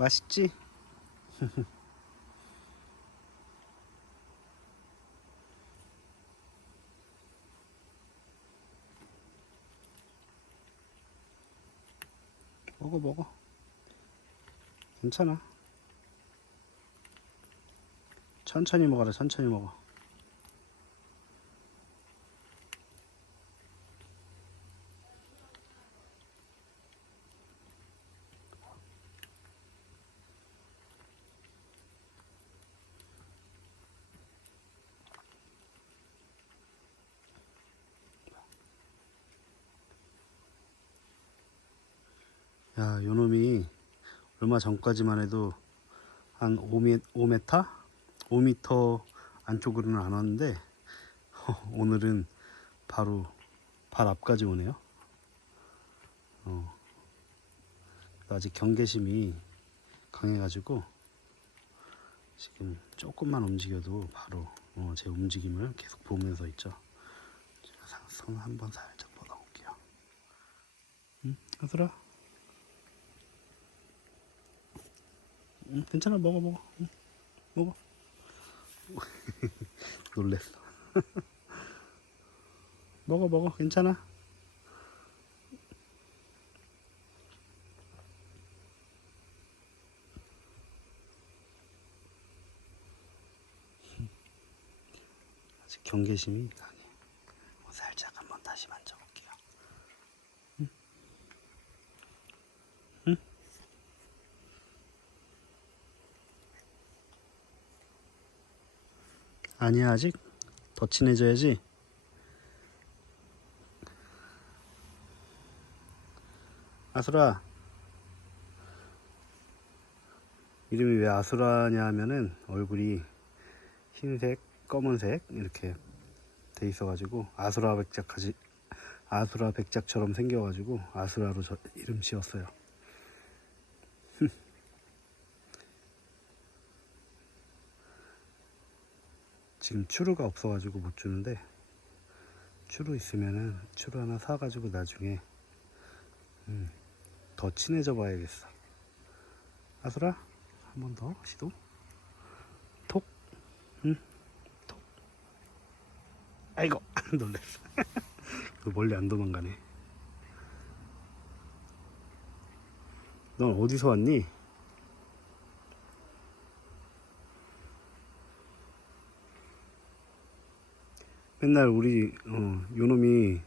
맛있지? 먹어 먹어. 괜찮아. 천천히 먹어라 천천히 먹어 야 요놈이 얼마 전까지만 해도 한 5m, 5m? 5m 안쪽으로는 안 왔는데 오늘은 바로 발 앞까지 오네요. 어. 아직 경계심이 강해가지고 지금 조금만 움직여도 바로 어, 제 움직임을 계속 보면서 있죠. 제가 사- 손 한번 살짝 뻗어볼게요. 응? 아들아. 응, 괜찮아 먹어 먹어. 응, 먹어. 놀랬어. 먹어 먹어 괜찮아. 아직 경계심이 강해 어, 살짝 한번 다시 만져볼게요 아니야 아직? 더 친해져야지. 아수라. 이름이 왜 아수라냐 하면은 얼굴이 흰색 검은색 이렇게 돼 있어 가지고 아수라 백작하지 아수라 백작처럼 생겨 가지고 아수라로 저 이름 지었어요 지금 추루가 없어가지고 못 주는데 추루 있으면은 추루 하나 사가지고 나중에 음, 더 친해져 봐야겠어. 아수라 한번 더 시도 톡. 응, 톡. 아이고 놀랬어. 너 멀리 안 도망가네. 넌 어디서 왔니? 맨날 우리 어, 요놈이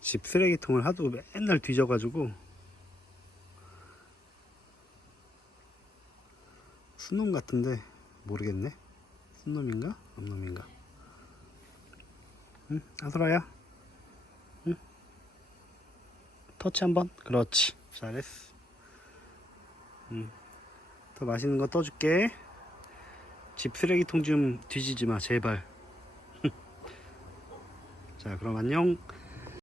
집 쓰레기통을 하도 맨날 뒤져가지고 순놈 같은데 모르겠네. 순놈인가? 암놈인가? 응? 아수라야? 응? 터치 한번? 그렇지. 잘했어. 응 더 맛있는 거 떠줄게. 집 쓰레기통 좀 뒤지지 마 제발 자 그럼 안녕